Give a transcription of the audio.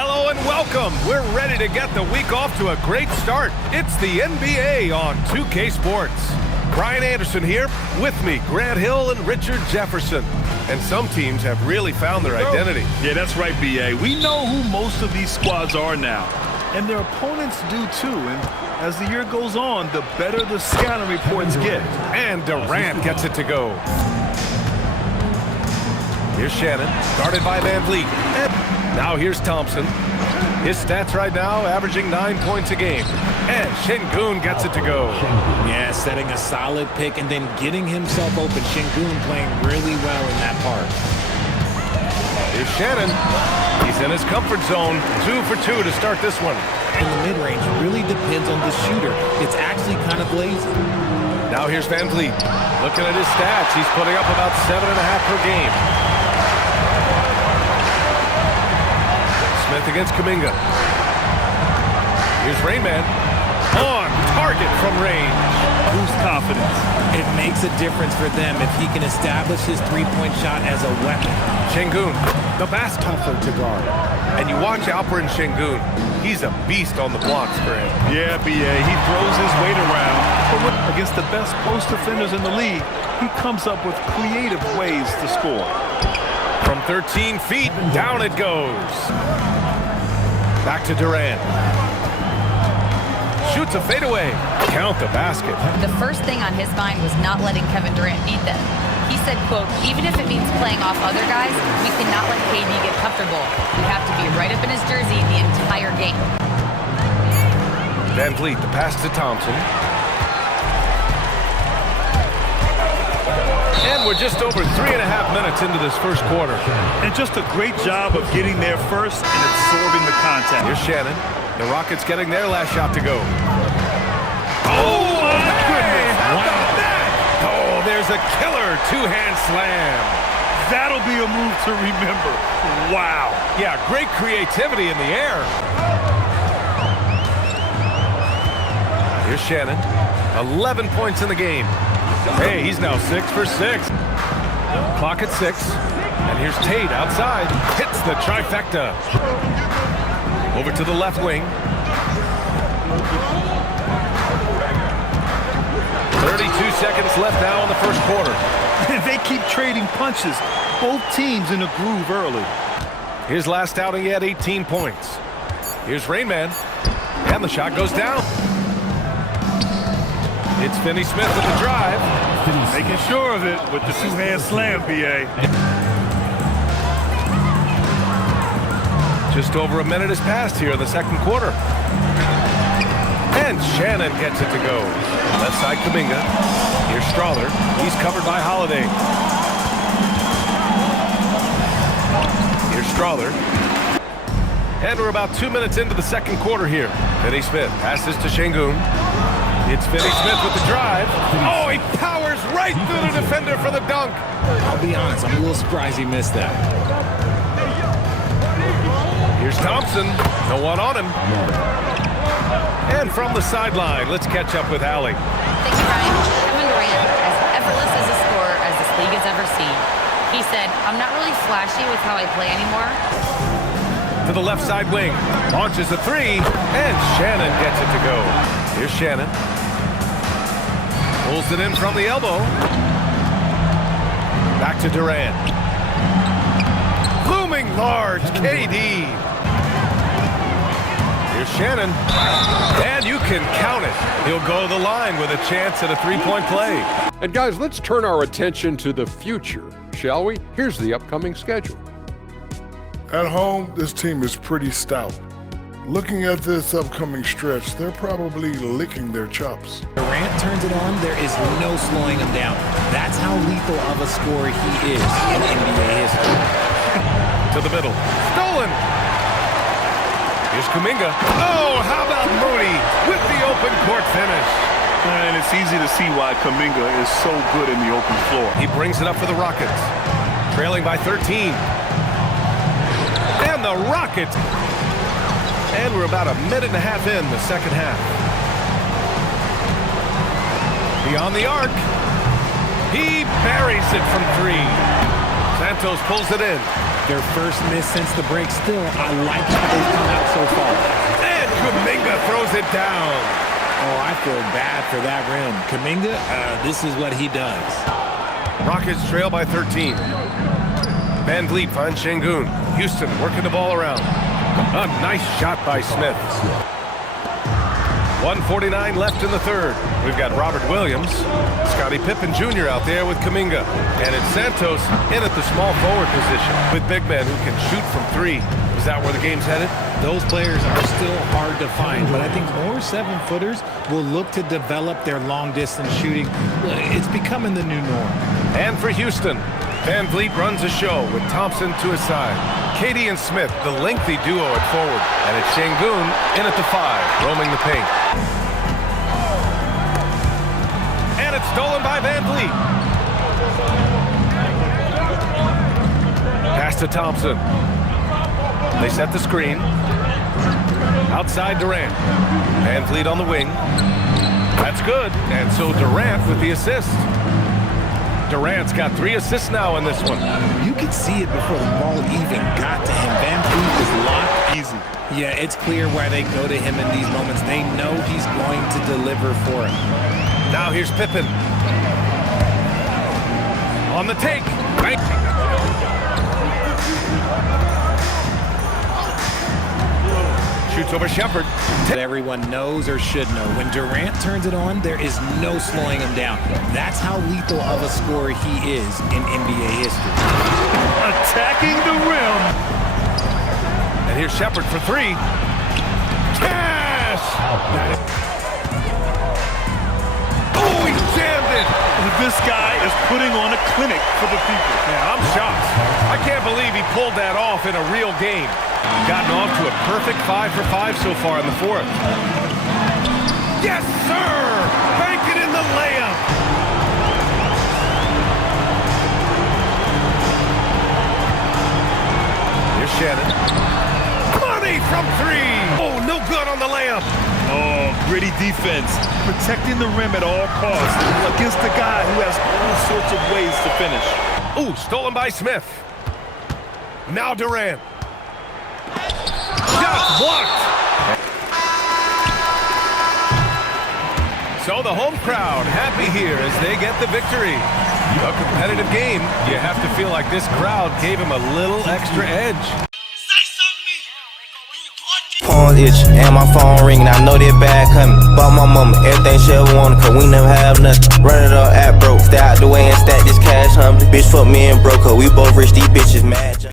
Hello and welcome. We're ready to get the week off to a great start. It's the NBA on 2K Sports. Brian Anderson here. With me, Grant Hill and Richard Jefferson. And some teams have really found their identity. Yeah, that's right, B.A. We know who most of these squads are now. And their opponents do too. And as the year goes on, the better the scouting reports get. And Durant gets it to go. Here's Shannon, guarded by Van Vliet. And now here's Thompson. His stats right now averaging 9 points a game. And Şengün gets it to go. Yeah, setting a solid pick and then getting himself open. Şengün playing really well in that part. Here's Shannon. He's in his comfort zone. 2 for 2 to start this one. In the mid-range, really depends on the shooter. It's actually kind of lazy. Now here's Van Vliet. Looking at his stats, he's putting up about 7.5 per game. Smith against Kuminga. Here's Rainman. On target from range. Boost confidence. It makes a difference for them if he can establish his three-point shot as a weapon. Şengün, the basket. Tougher to guard. And you watch Alperen Şengün. He's a beast on the blocks for him. Yeah, B.A. He throws his weight around. But against the best post defenders in the league, he comes up with creative ways to score. From 13 feet, down it goes. Back to Durant. Shoots a fadeaway. Count the basket. The first thing on his mind was not letting Kevin Durant beat them. He said, quote, even if it means playing off other guys, we cannot let KD get comfortable. We have to be right up in his jersey the entire game. Van Vliet, the pass to Thompson. And we're just over 3.5 minutes into this first quarter. And just a great job of getting there first and absorbing the contact. Here's Shannon. The Rockets getting their last shot to go. Oh, my goodness. How about that? Oh, there's a killer two-hand slam. That'll be a move to remember. Wow. Yeah, great creativity in the air. Here's Shannon. 11 points in the game. Hey, he's now 6 for 6. Clock at 6. And here's Tate outside. Hits the trifecta. Over to the left wing. 32 seconds left now in the first quarter. They keep trading punches. Both teams in a groove early. His last outing, he had 18 points. Here's Rainman. And the shot goes down. It's Finney Smith with the drive. Making sure of it with the two-hand slam, B.A. Just over a minute has passed here in the second quarter. And Shannon gets it to go. Left side Kuminga. Here's Strawther. He's covered by Holiday. Here's Strawther. And we're about 2 minutes into the second quarter here. Finney Smith passes to Şengün. It's Finney Smith with the drive. Oh, he powers right through the defender for the dunk. I'll be honest, I'm a little surprised he missed that. Here's Thompson. No one on him. And from the sideline, let's catch up with Allie. Thank you, Ryan. Kevin Durant, as effortless as a scorer as this league has ever seen. He said, I'm not really flashy with how I play anymore. To the left side wing. Launches a three. And Shannon gets it to go. Here's Shannon. Pulls it in from the elbow. Back to Durant. Looming large, KD. Here's Shannon. And you can count it. He'll go to the line with a chance at a three-point play. And guys, let's turn our attention to the future, shall we? Here's the upcoming schedule. At home, this team is pretty stout. Looking at this upcoming stretch, they're probably licking their chops. Durant turns it on, there is no slowing him down. That's how lethal of a scorer he is in NBA history. To the middle. Stolen. Here's Kuminga. Oh, how about Moody with the open court finish. And it's easy to see why Kuminga is so good in the open floor. He brings it up for the Rockets. Trailing by 13. And the Rockets. And we're about a minute and a half in the second half. Beyond the arc. He buries it from 3. Santos pulls it in. Their first miss since the break. Still, I like how they've come out so far. And Kuminga throws it down. Oh, I feel bad for that rim. Kuminga, this is what he does. Rockets trail by 13. Van Vliet finds Şengün. Houston working the ball around. A nice shot by Smith. 1:49 left in the third. We've got Robert Williams, Scottie Pippen Jr. out there with Kuminga. And it's Santos in at the small forward position with big men who can shoot from three. Is that where the game's headed? Those players are still hard to find, but I think more 7-footers will look to develop their long-distance shooting. It's becoming the new norm. And for Houston, Van Vliet runs a show with Thompson to his side. Katie and Smith, the lengthy duo at forward. And it's Şengün in at the 5, roaming the paint. And it's stolen by Van Vliet. Pass to Thompson. They set the screen. Outside Durant. Van Vliet on the wing. That's good. And so Durant with the assist. Durant's got 3 assists now in this one. You could see it before the ball even got to him. Van Vliet is locked. Easy. Yeah, it's clear why they go to him in these moments. They know he's going to deliver for him. Now here's Pippen. On the take. Right. Shoots over Shepherd. That everyone knows or should know. When Durant turns it on, there is no slowing him down. That's how lethal of a scorer he is in NBA history. Attacking the rim. And here's Shepherd for 3. Cash! Oh, he jammed it! This guy is putting on a clinic for the people. Yeah, I'm shocked. I can't believe he pulled that off in a real game. Gotten off to a perfect 5 for 5 so far in the fourth. Yes, sir! Bank it in the layup! Here's Shannon. Money from 3! Oh, no good on the layup. Oh, gritty defense. Protecting the rim at all costs against a guy who has all sorts of ways to finish. Ooh, stolen by Smith. Now Durant. Shot blocked. So the home crowd happy here as they get the victory. A competitive game. You have to feel like this crowd gave him a little extra edge. Phone itch and my phone ringing. I know that bad coming. Bought my mama everything she ever wanted, cause we never have nothing. Run it up at broke. Stay out the way and stack this cash humbly. Bitch fuck me and broke her. We both rich, these bitches mad.